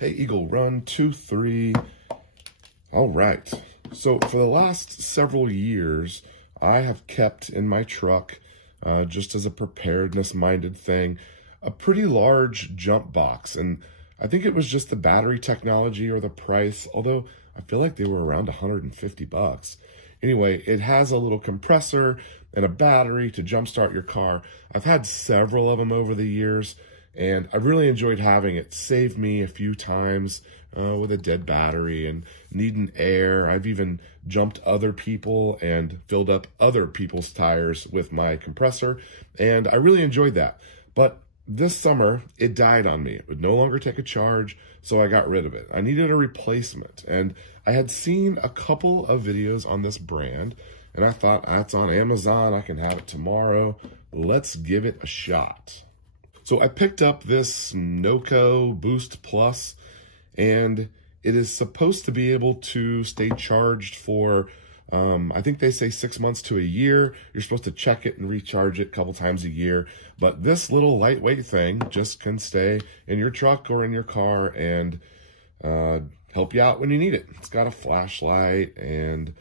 Hey, Eagle, run 2, 3. All right. So for the last several years, I have kept in my truck, just as a preparedness-minded thing, a pretty large jump box. And I think it was just the battery technology or the price, although I feel like they were around 150 bucks. Anyway, it has a little compressor and a battery to jumpstart your car. I've had several of them over the years, and I really enjoyed having it. Saved me a few times with a dead battery and needing air. I've even jumped other people and filled up other people's tires with my compressor, and I really enjoyed that. But this summer, it died on me. It would no longer take a charge, so I got rid of it. I needed a replacement, and I had seen a couple of videos on this brand, and I thought, that's on Amazon, I can have it tomorrow. Let's give it a shot. So I picked up this NOCO Boost Plus, and it is supposed to be able to stay charged for, I think they say 6 months to a year. You're supposed to check it and recharge it a couple times a year. But this little lightweight thing just can stay in your truck or in your car and help you out when you need it. It's got a flashlight, and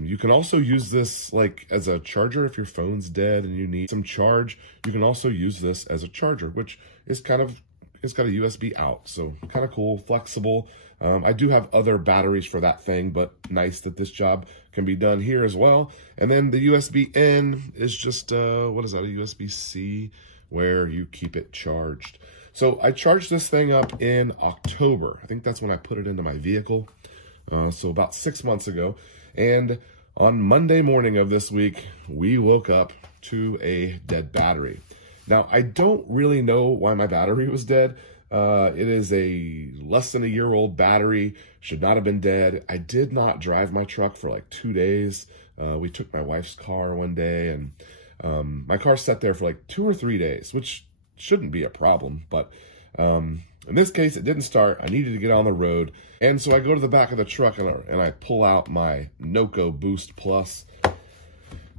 you can also use this like as a charger if your phone's dead and you need some charge. You can also use this as a charger, which is it's got a USB out, so kind of cool, flexible. I do have other batteries for that thing, but nice that this job can be done here as well. And then the USB-N is just, what is that, a USB-C, where you keep it charged. So I charged this thing up in October. I think that's when I put it into my vehicle, so about 6 months ago. And on Monday morning of this week, we woke up to a dead battery. Now, I don't really know why my battery was dead. It is a less than a year-old battery, should not have been dead. I did not drive my truck for like 2 days. We took my wife's car one day, and my car sat there for like 2 or 3 days, which shouldn't be a problem. But in this case, it didn't start. I needed to get on the road. And so I go to the back of the truck and I pull out my NOCO Boost Plus.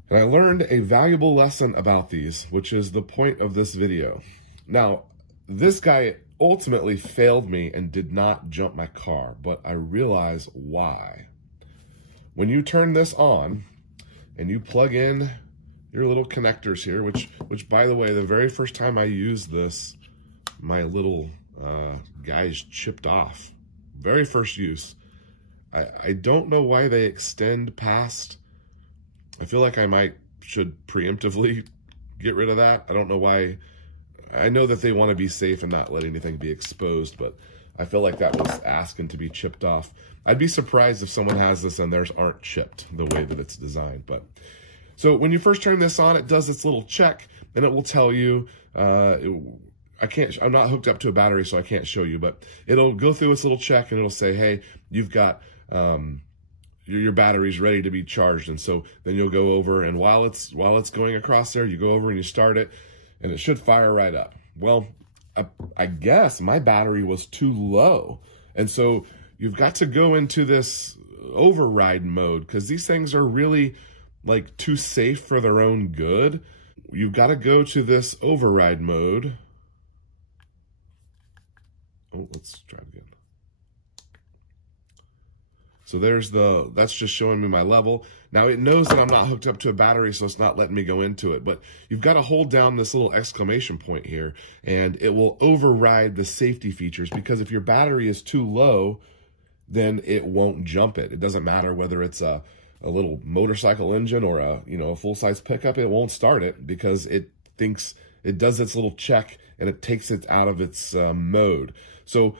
And I learned a valuable lesson about these, which is the point of this video. Now, this guy ultimately failed me and did not jump my car, but I realize why. When you turn this on and you plug in your little connectors here, which by the way, the very first time I used this, my little guys chipped off. Very first use. I don't know why they extend past. I feel like I should preemptively get rid of that. I don't know why. I know that they want to be safe and not let anything be exposed, but I feel like that was asking to be chipped off. I'd be surprised if someone has this and theirs aren't chipped the way that it's designed. But so when you first turn this on, it does its little check, and it will tell you, I'm not hooked up to a battery, so I can't show you, but it'll go through its little check and it'll say, hey, you've got, your battery's ready to be charged. And so then you'll go over, and while it's going across there, you go over and you start it, and it should fire right up. Well, I guess my battery was too low. And so you've got to go into this override mode, because these things are really like too safe for their own good. You've got to go to this override mode. Oh, let's try it again. So that's just showing me my level. Now it knows that I'm not hooked up to a battery, so it's not letting me go into it. But you've got to hold down this little exclamation point here, and it will override the safety features, because if your battery is too low, then it won't jump it. It doesn't matter whether it's a little motorcycle engine or a full-size pickup, it won't start it, because it thinks it does its little check and it takes it out of its mode. So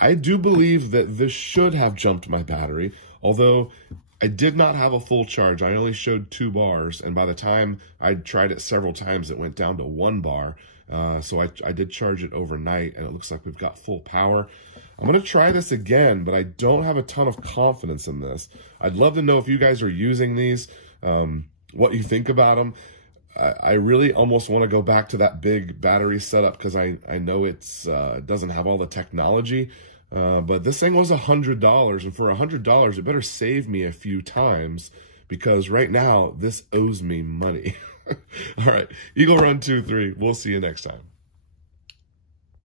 I do believe that this should have jumped my battery, although I did not have a full charge. I only showed 2 bars, and by the time I tried it several times, it went down to 1 bar. So I did charge it overnight, and it looks like we've got full power. I'm going to try this again, but I don't have a ton of confidence in this. I'd love to know if you guys are using these, what you think about them. I really almost want to go back to that big battery setup, because I know it doesn't have all the technology. But this thing was $100, and for $100, it better save me a few times, because right now this owes me money. All right, Eagle Run 2, 3. We'll see you next time.